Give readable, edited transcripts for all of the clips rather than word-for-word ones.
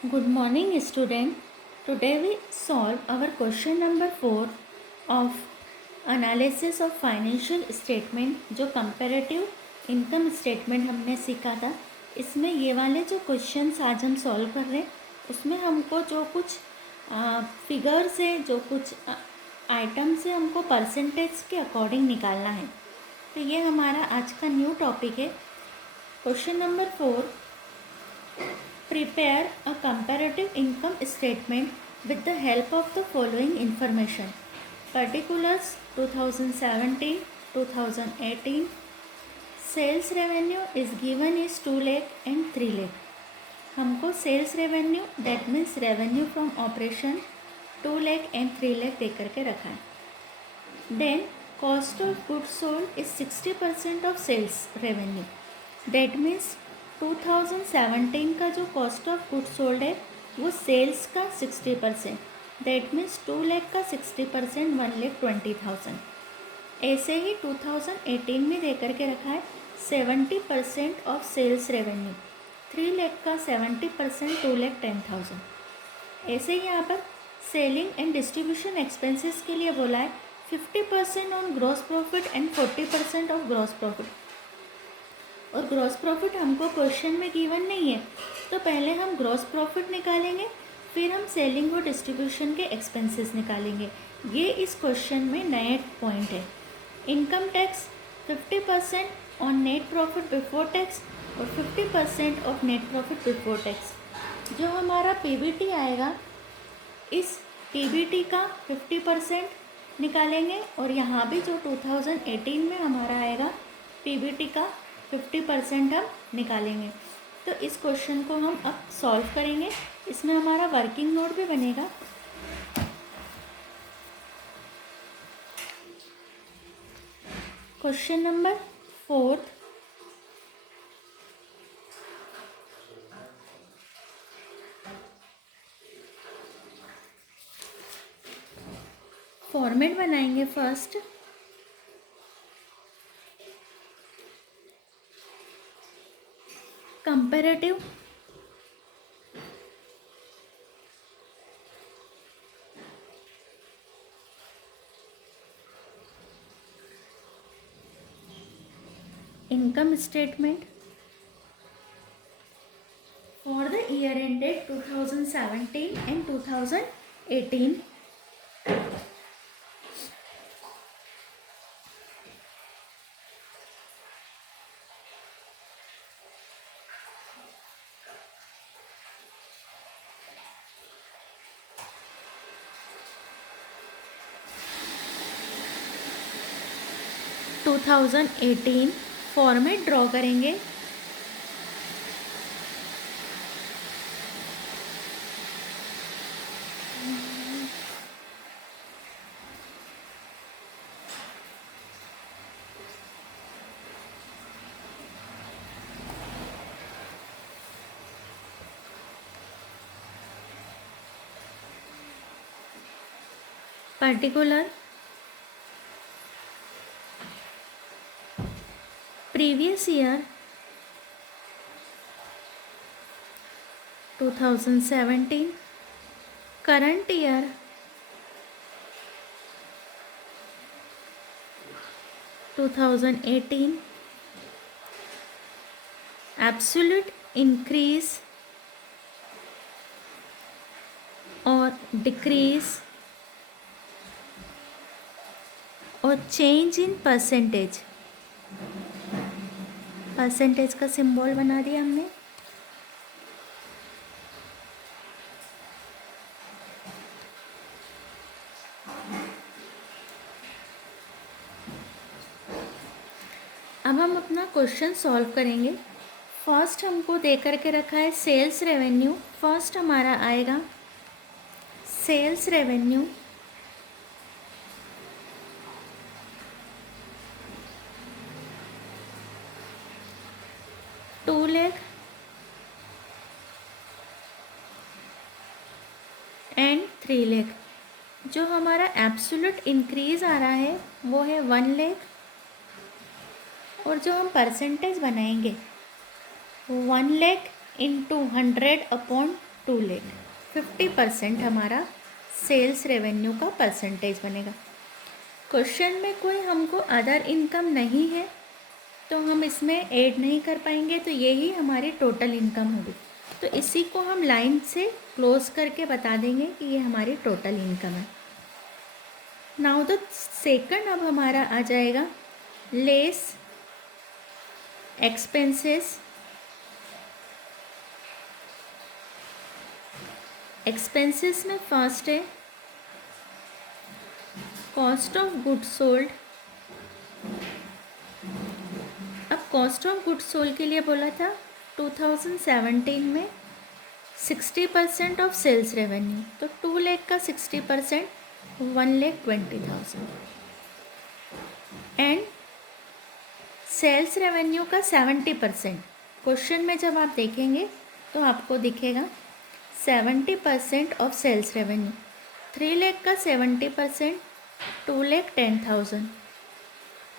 Good morning, student. Today we solve our question number 4 of analysis of financial statement जो comparative income statement हमने सीखा था. इसमें ये वाले जो क्वेश्चंस आज हम सॉल्व कर रहे हैं उसमें हमको जो कुछ फिगर्स है, जो कुछ आइटम्स है, हमको परसेंटेज के अकॉर्डिंग निकालना है. तो ये हमारा आज का न्यू टॉपिक है. Question number 4, prepare a comparative income statement with the help of the following information. Particulars 2017-2018. Sales revenue is given is 2 lakh and 3 lakh. हमको sales revenue that means revenue from operation 2 lakh and 3 lakh दे करके रखा है. Then cost of goods sold is 60% of sales revenue. That means 2017 का जो cost of goods sold है वो sales का 60%. दैट मीन्स 2 लाख का 60% 1,20,000. ऐसे ही 2018 में दे करके रखा है 70% ऑफ सेल्स रेवेन्यू. 3 लाख का 70% 2,10,000. ऐसे ही यहाँ पर सेलिंग एंड डिस्ट्रीब्यूशन एक्सपेंसेस के लिए बोला है 50% on gross profit and 40% of gross profit. और ग्रॉस प्रॉफिट हमको क्वेश्चन में गिवन नहीं है, तो पहले हम ग्रॉस प्रॉफिट निकालेंगे, फिर हम सेलिंग और डिस्ट्रीब्यूशन के एक्सपेंसेस निकालेंगे. ये इस क्वेश्चन में नए पॉइंट है. Income tax 50% on net profit before tax और 50% of net profit before tax. जो हमारा पीबीटी आएगा, इस पीबीटी का 50% निकालेंगे और यहाँ भी जो 2018 में हमारा आएगा पीबीटी का 50% हम निकालेंगे. तो इस क्वेश्चन को हम अब सॉल्व करेंगे. इसमें हमारा वर्किंग नोट भी बनेगा. क्वेश्चन नंबर 4, फॉर्मेट बनाएंगे. First comparative income statement for the year ended 2017 and 2018. Format draw करेंगे. Particular previous year 2017, current year 2018, absolute increase और decrease और change in percentage. परसेंटेज का सिंबल बना दिया हमने. अब हम अपना क्वेश्चन सॉल्व करेंगे. फर्स्ट हमको दे करके रखा है सेल्स रेवेन्यू. फर्स्ट हमारा आएगा सेल्स रेवेन्यू एंड 3 लाख. जो हमारा एब्सोल्यूट इंक्रीज आ रहा है वो है 1 लाख. और जो हम परसेंटेज बनाएंगे 1 लाख इंटू 100 अपॉन 2 लाख। 50% हमारा सेल्स रेवेन्यू का परसेंटेज बनेगा। क्वेश्चन में कोई हमको अदर इनकम नहीं है तो हम इसमें ऐड नहीं कर पाएंगे, तो यही हमारी टोटल इनकम होगी। तो इसी को हम लाइन से क्लोज करके बता देंगे कि ये हमारी टोटल इनकम है। नाउ द सेकंड अब हमारा आ जाएगा लेस एक्सपेंसेस। एक्सपेंसेस में फर्स्ट है कॉस्ट ऑफ गुड्स सोल्ड। अब कॉस्ट ऑफ गुड्स सोल्ड के लिए बोला था 2017 में 60% ऑफ सेल्स रेवेन्यू, तो 2 लाख का 60% 1,20,000 एंड सेल्स रेवेन्यू का 70%। क्वेश्चन में जब आप देखेंगे तो आपको दिखेगा 70% ऑफ सेल्स रेवेन्यू। 3 लाख का 70% 2,10,000।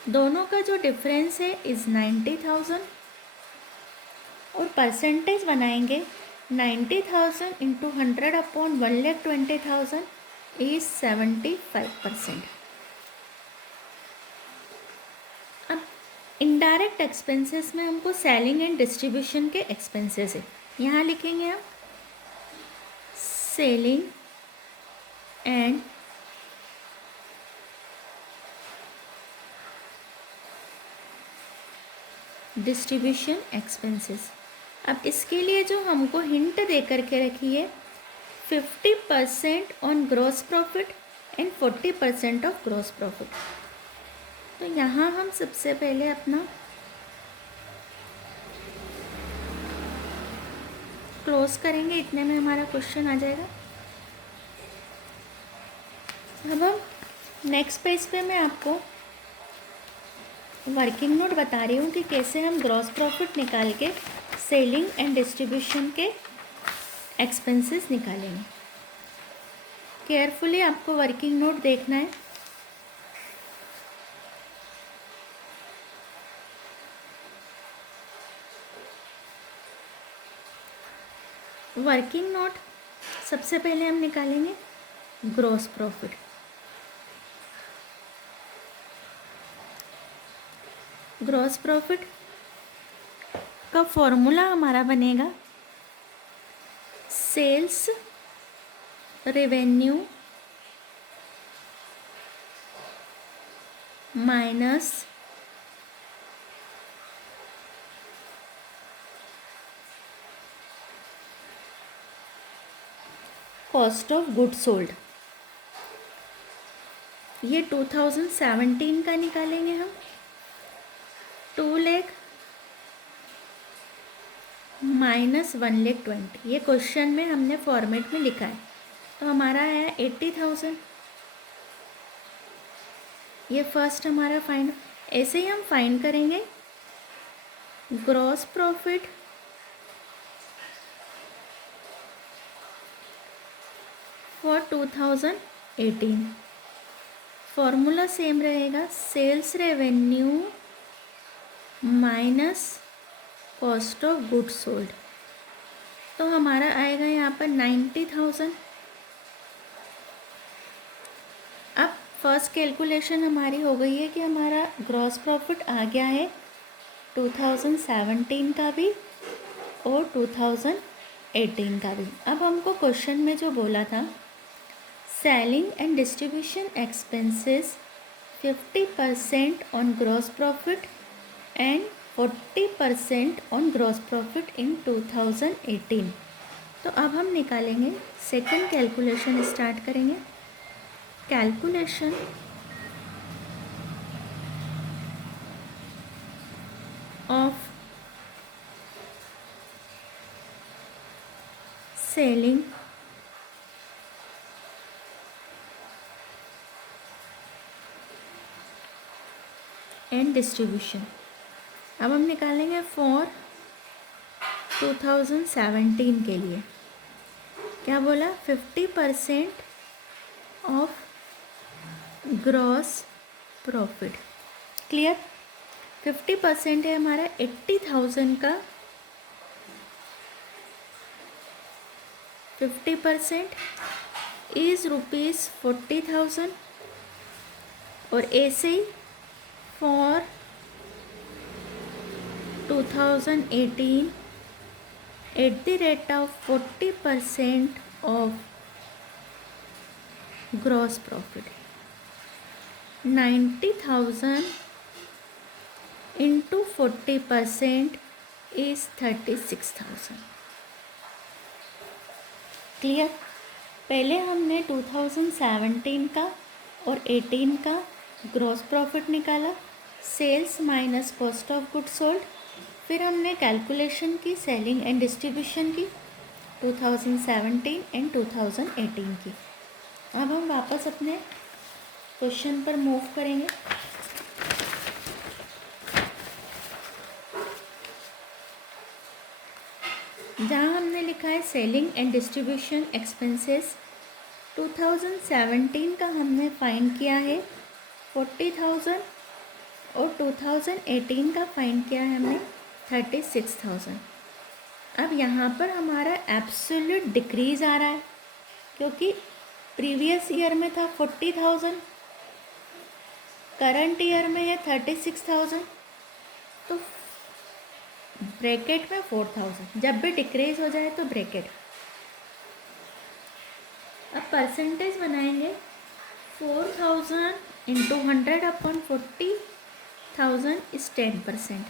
दोनों का जो डिफरेंस है इज़ 90,000 और परसेंटेज बनाएंगे 90,000 इंटू 100 अपॉन 1,20,000 इज 75%। अब इनडायरेक्ट एक्सपेंसेस में हमको सेलिंग एंड डिस्ट्रीब्यूशन के एक्सपेंसेस है। यहाँ लिखेंगे हम सेलिंग एंड डिस्ट्रीब्यूशन एक्सपेंसेस। अब इसके लिए जो हमको हिंट दे करके रखी है 50% on gross profit and 40% of gross profit. तो यहाँ हम सबसे पहले अपना क्लोज करेंगे, इतने में हमारा क्वेश्चन आ जाएगा। अब हम नेक्स्ट पेज पे मैं आपको वर्किंग नोट बता रही हूँ कि कैसे हम ग्रॉस प्रॉफिट निकाल के सेलिंग एंड डिस्ट्रीब्यूशन के एक्सपेंसेस निकालेंगे। केयरफुली आपको वर्किंग नोट देखना है। वर्किंग नोट सबसे पहले हम निकालेंगे ग्रॉस प्रॉफिट। ग्रॉस प्रॉफिट का फॉर्मूला हमारा बनेगा sales revenue minus cost of goods sold. ये 2017 का निकालेंगे हम। 2 लाख माइनस 1,20,000, ये क्वेश्चन में हमने फॉर्मेट में लिखा है, तो हमारा है 80,000। ये फर्स्ट हमारा फाइंड। ऐसे ही हम फाइंड करेंगे gross profit for 2018। Formula same रहेगा, sales revenue minus cost of goods sold. तो हमारा आएगा यहाँ पर 90,000। अब फर्स्ट कैलकुलेशन हमारी हो गई है कि हमारा ग्रॉस प्रॉफिट आ गया है 2017 का भी और 2018 का भी। अब हमको क्वेश्चन में जो बोला था selling and distribution expenses 50% on gross profit and 40% on gross profit in 2018। तो अब हम निकालेंगे सेकंड कैलकुलेशन स्टार्ट करेंगे। Calculation of selling and distribution. अब हम निकालेंगे फॉर 2017 के लिए। क्या बोला? 50% ऑफ ग्रॉस प्रॉफिट। क्लियर? 50% है हमारा 80,000 का 50% इज़ ₹40,000 और ऐसे ही for 2018 at the rate of 40% of gross profit. 90,000 into 40% is 36,000. Clear? पहले हमने 2017 का और 18 का ग्रॉस प्रॉफिट निकाला, sales minus cost of goods sold, फिर हमने कैलकुलेशन की सेलिंग एंड डिस्ट्रीब्यूशन की 2017 एंड 2018 की। अब हम वापस अपने क्वेश्चन पर मूव करेंगे। जहाँ हमने लिखा है सेलिंग एंड डिस्ट्रीब्यूशन एक्सपेंसेस 2017 का हमने फाइंड किया है 40,000 और 2018 का फाइंड किया है हमने 36,000। अब यहाँ पर हमारा एब्सोल्यूट डिक्रीज़ आ रहा है क्योंकि प्रीवियस ईयर में था 40,000, करंट ईयर में है 36,000, तो ब्रैकेट में 4,000। जब भी डिक्रीज हो जाए तो ब्रैकेट। अब परसेंटेज बनाएंगे 4,000 इंटू 100 अपॉन 40,000 इज 10%।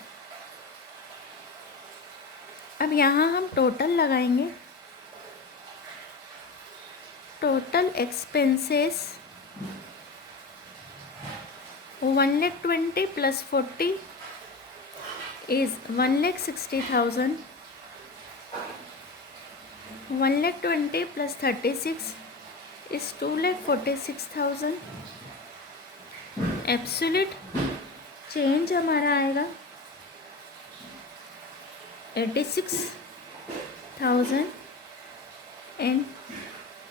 अब यहाँ हम टोटल लगाएंगे। Total expenses 1,20,000 plus 40 is 1,60,000. 1,20,000 plus 36 is 2,46,000. Absolute change हमारा आएगा 86,000 एंड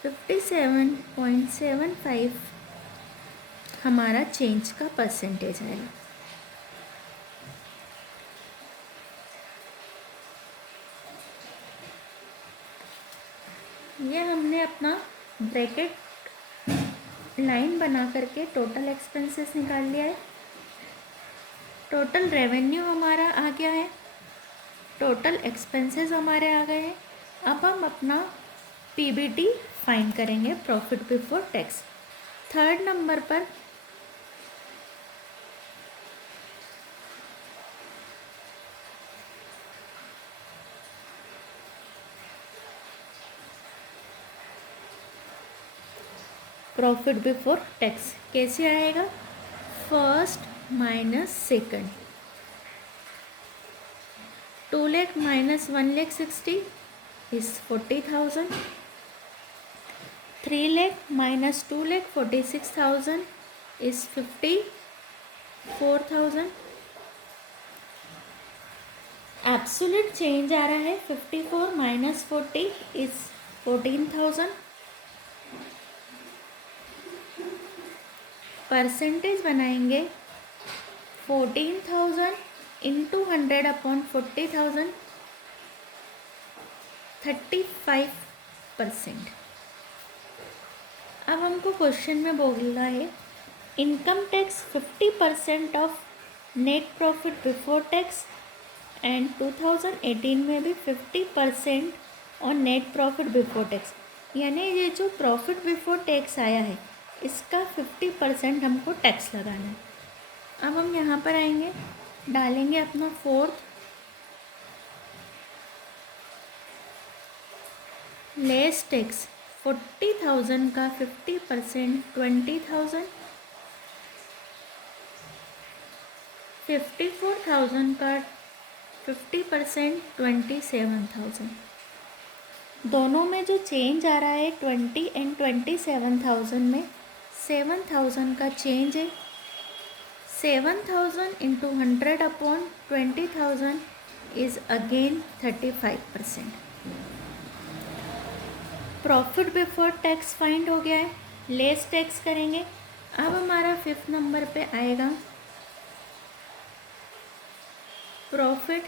57.75 हमारा चेंज का परसेंटेज आएगा। ये हमने अपना ब्रैकेट लाइन बना करके टोटल एक्सपेंसेस निकाल लिया है। टोटल रेवेन्यू हमारा आ गया है, टोटल एक्सपेंसेस हमारे आ गए हैं। अब हम अपना पीबीटी फाइंड करेंगे, profit before tax. Third number पर प्रॉफिट बिफोर टैक्स कैसे आएगा? First minus second. 2 lakh minus 1,60,000 is 40,000। 3 lakh minus 2,46,000 is 54,000। Absolute change आ रहा है 54 माइनस 40 इज 14,000। परसेंटेज बनाएंगे 14,000 इंटू 100 अपॉन 40,000, 35%। अब हमको क्वेश्चन में बोलना है income tax 50% of net profit before tax and 2018 में भी 50% on net profit before tax, यानी ये जो प्रॉफिट बिफोर टैक्स आया है इसका 50% हमको टैक्स लगाना है। अब हम यहाँ पर आएंगे, डालेंगे अपना फोर्थ, लेस टैक्स 40,000 का 50% 20,000, 54,000 का 50% 27,000। दोनों में जो चेंज आ रहा है 20 एंड 27,000 में 7,000 का चेंज है। 7,000 into 100 upon 20,000 is again 35%। Profit before tax find हो गया है, लेस टैक्स करेंगे। अब हमारा 5th नंबर पे आएगा प्रॉफिट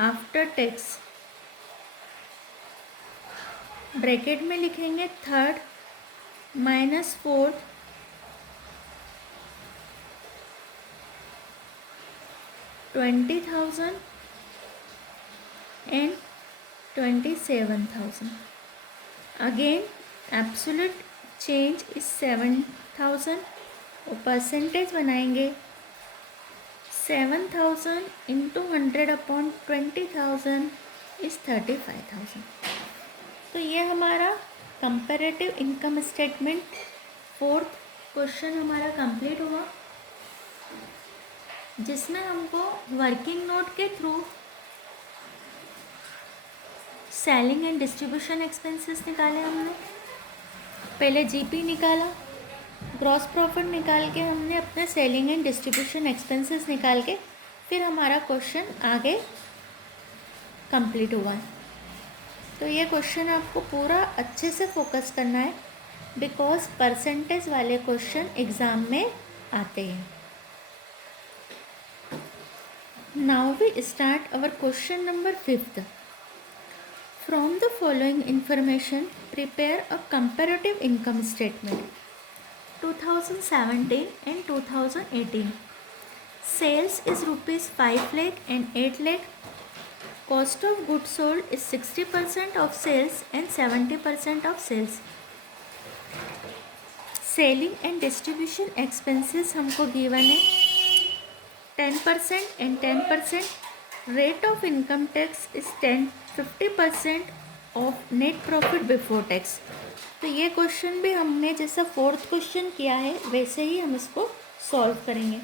आफ्टर टैक्स ब्रैकेट में लिखेंगे third minus fourth $20,000 and $27,000. Again absolute change is 7,000 और परसेंटेज बनाएंगे 7,000 इंटू 100/20,000 इज़ 35,000. तो ये हमारा comparative income statement fourth question हमारा कंप्लीट हुआ, जिसमें हमको वर्किंग नोट के through selling and distribution expenses निकाले हमने. पहले जीपी निकाला, ग्रॉस प्रॉफिट निकाल के हमने अपने सेलिंग एंड डिस्ट्रीब्यूशन एक्सपेंसेस निकाल के फिर हमारा क्वेश्चन आगे कंप्लीट हुआ. तो ये क्वेश्चन आपको पूरा अच्छे से फोकस करना है, बिकॉज परसेंटेज वाले क्वेश्चन एग्ज़ाम में आते हैं. Now we start our question number 5. From the following information, prepare a comparative income statement. 2017 and 2018. Sales is rupees 5 lakh and 8 lakh. Cost of goods sold is 60% of sales and 70% of sales. Selling and distribution expenses हमको given है 10% and 10%. Rate of income tax is 50% of net profit before tax. तो ये question भी हमने जैसा fourth question किया है वैसे ही हम इसको सॉल्व करेंगे.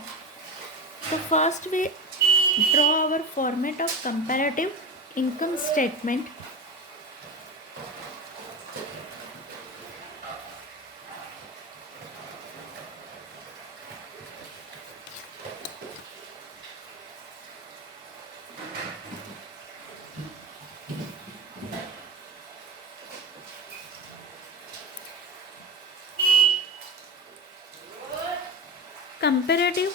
तो first we draw our format of comparative income statement. Comparative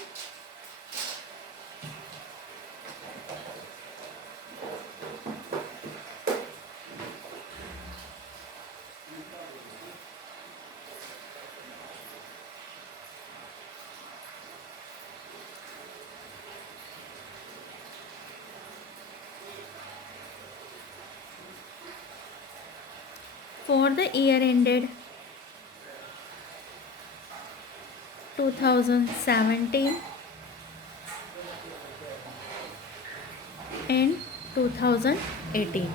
for the year ended 2017 and 2018.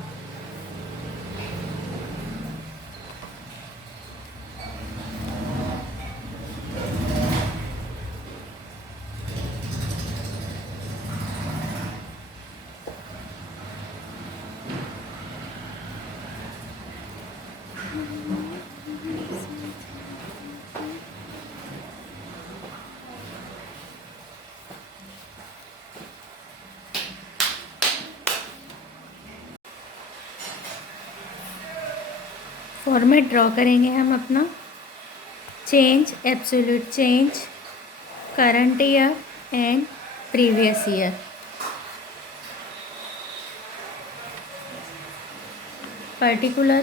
Format draw करेंगे हम अपना. Change, absolute change, current year and previous year. Particular,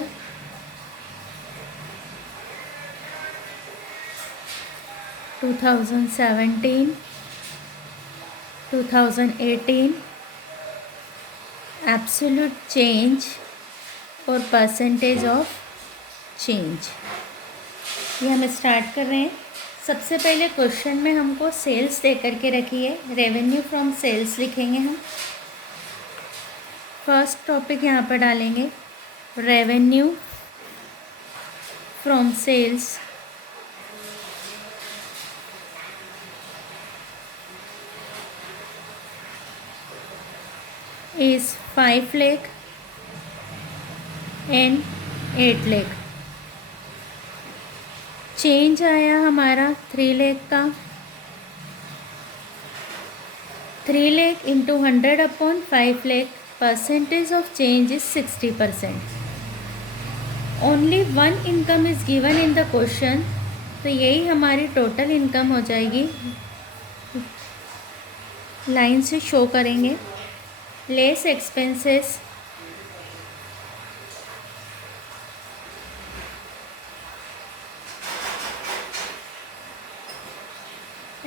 to 2018, absolute change और परसेंटेज ऑफ चेंज. ये हम start कर रहे हैं. सबसे पहले क्वेश्चन में हमको सेल्स दे करके रखी है, रेवेन्यू फ्रॉम सेल्स लिखेंगे हम. फर्स्ट टॉपिक यहाँ पर डालेंगे revenue from sales. Is 5 lakh and 8 lakh. Change आया हमारा 3 लाख का. 3 lakh into 100/5 lakh. Percentage of change is 60%. Only one income is given in the question, तो यही हमारी टोटल इनकम हो जाएगी. लाइन से शो करेंगे. लेस एक्सपेंसेस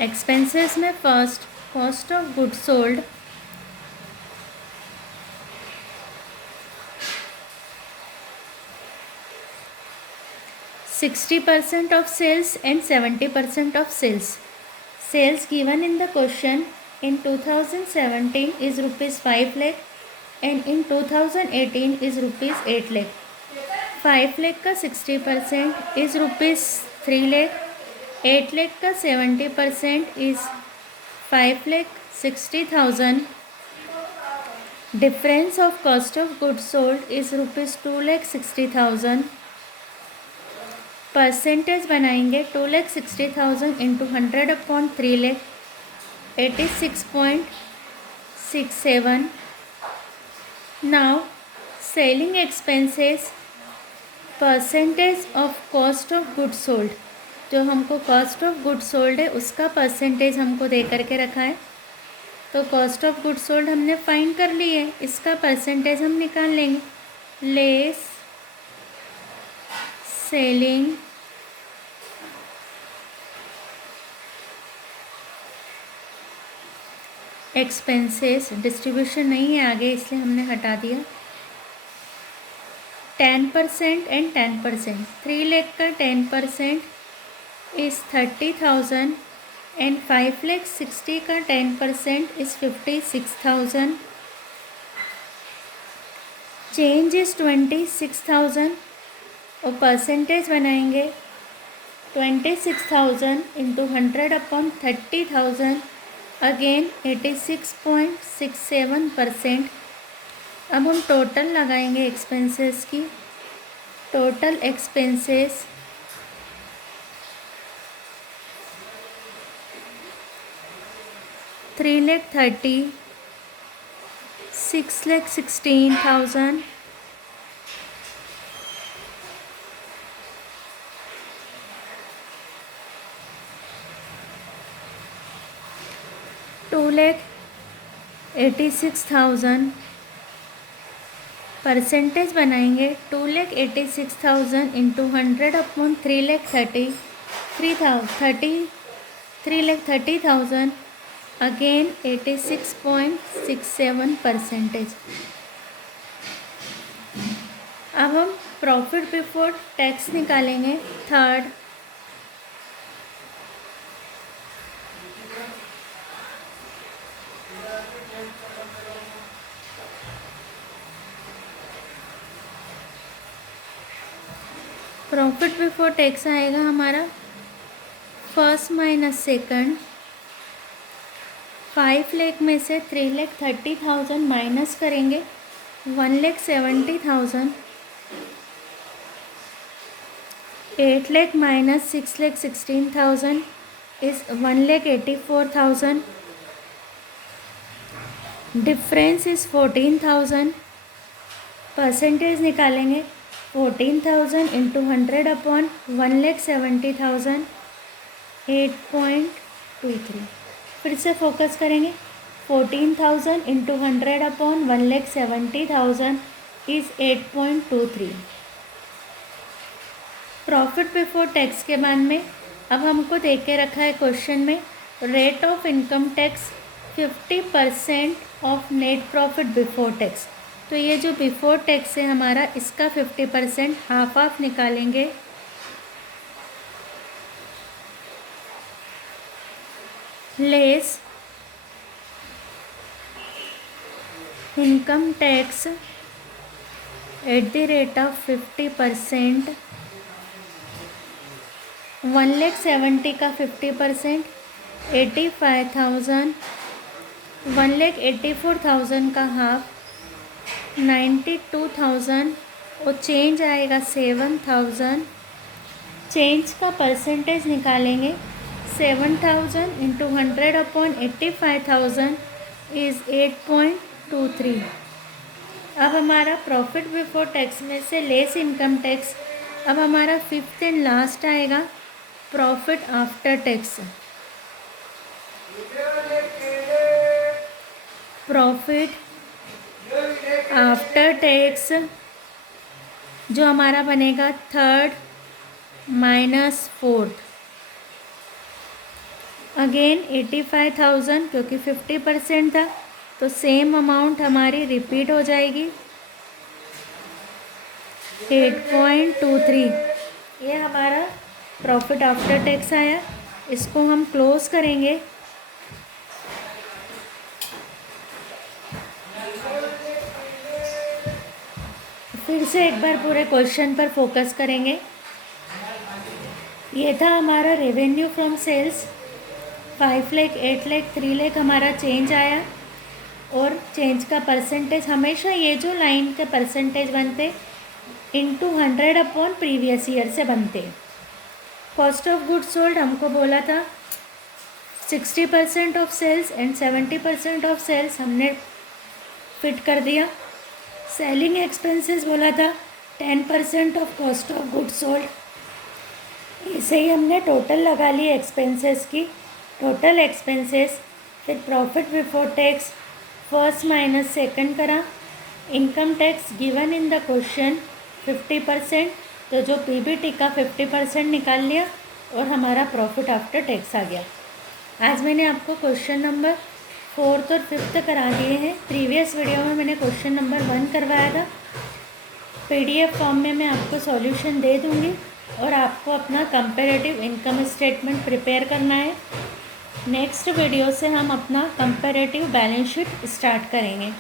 एक्सपेंसेस में first cost of good sold, %60 of sales and 70% of sales. Sales given in the question in 2017 is rupees 5 lakh and in 2018 is rupees 8 lakh. 5 lakh का 60% is rupees 3 lakh, 8 lakh का 70% is 5 lakh 60,000. Difference of cost of goods sold is rupees 2 lakh 60,000. Percentage बनाएंगे 2,60,000 into 100 upon 3 lakh 86.67. Now selling expenses percentage of cost of good sold, जो हमको cost of good sold है उसका percentage हमको दे करके रखा है. तो कॉस्ट ऑफ गुड सोल्ड हमने फाइंड कर ली है, इसका परसेंटेज हम निकाल लेंगे. लेस सेलिंग एक्सपेंसेस, डिस्ट्रीब्यूशन नहीं है आगे इसलिए हमने हटा दिया. 10% एंड 10%, 3 लाख का 10% इज़ 30,000 एंड 5 लाख 60 का 10% इज़ 56,000. चेंज इज़ 26,000 और परसेंटेज बनाएंगे 26,000 इंटू 100 अपॉन 30,000 अगेन 86.67%. अब हम टोटल लगाएंगे एक्सपेंसेस की. Total expenses 3,30,000, 6,16,000, 2,86,000. परसेंटेज बनाएंगे 2,86,000 इंटू 100 अपॉन 3,30,000 अगेन 86.67%. अब हम प्रॉफिट बिफोर टैक्स निकालेंगे. थर्ड प्रॉफिट बिफोर टैक्स आएगा हमारा फर्स्ट माइनस सेकंड. 5 लाख में से 3,30,000 माइनस करेंगे 1,70,000. 8 lakh minus 6,16,000 is 1,84,000. Difference is 14,000. Percentage निकालेंगे 14,000 इंटू 100 अपॉन 1,70,000 8.23. फिर से फोकस करेंगे 14,000 into 100 upon 1,70,000 is 8.23. Profit before tax के बाद में अब हमको दे के रखा है क्वेश्चन में rate of income tax 50% of net profit before tax. तो ये जो बिफोर टैक्स है हमारा इसका 50% हाफ निकालेंगे. Less income tax at the rate of 50%. 1,70,000 का 50% 85,000. 1,84,000 का हाफ 92,000 और चेंज आएगा 7,000. चेंज का परसेंटेज निकालेंगे 7,000 इंटू 100 अपॉन 85,000 इज़ 8.23. अब हमारा प्रॉफिट बिफोर टैक्स में से लेस इनकम टैक्स. अब हमारा फिफ्थ एंड लास्ट आएगा profit after tax. Profit after tax जो हमारा बनेगा थर्ड माइनस फोर्थ. अगेन 85,000 क्योंकि 50% था तो सेम अमाउंट हमारी रिपीट हो जाएगी 8.23। ये हमारा प्रॉफिट आफ्टर टैक्स आया। इसको हम क्लोज करेंगे। फिर से एक बार पूरे क्वेश्चन पर फोकस करेंगे। ये था हमारा revenue from sales 5 lakh, 8 lakh, 3 lakh हमारा चेंज आया। और चेंज का परसेंटेज हमेशा ये जो लाइन के परसेंटेज बनते इनटू 100 अपॉन प्रीवियस ईयर से बनते। कॉस्ट ऑफ गुड्स सोल्ड हमको बोला था 60% of sales and 70% of sales हमने फिट कर दिया। सेलिंग एक्सपेंसेस बोला था 10% of cost of goods sold. इसे ही हमने टोटल लगा ली एक्सपेंसेस की, टोटल एक्सपेंसेस। फिर profit before tax first minus second करा। Income tax given in the question 50%, तो जो पीबीटी का 50% निकाल लिया और हमारा प्रॉफिट आफ्टर टैक्स आ गया। आज मैंने आपको क्वेश्चन नंबर 4th और 5th करा दिए हैं। प्रीवियस वीडियो में मैंने क्वेश्चन नंबर 1 करवाया था। पीडीएफ फॉर्म में मैं आपको सॉल्यूशन दे दूँगी और आपको अपना कंपैरेटिव इनकम स्टेटमेंट प्रिपेयर करना है। नेक्स्ट वीडियो से हम अपना कंपैरेटिव बैलेंस शीट स्टार्ट करेंगे।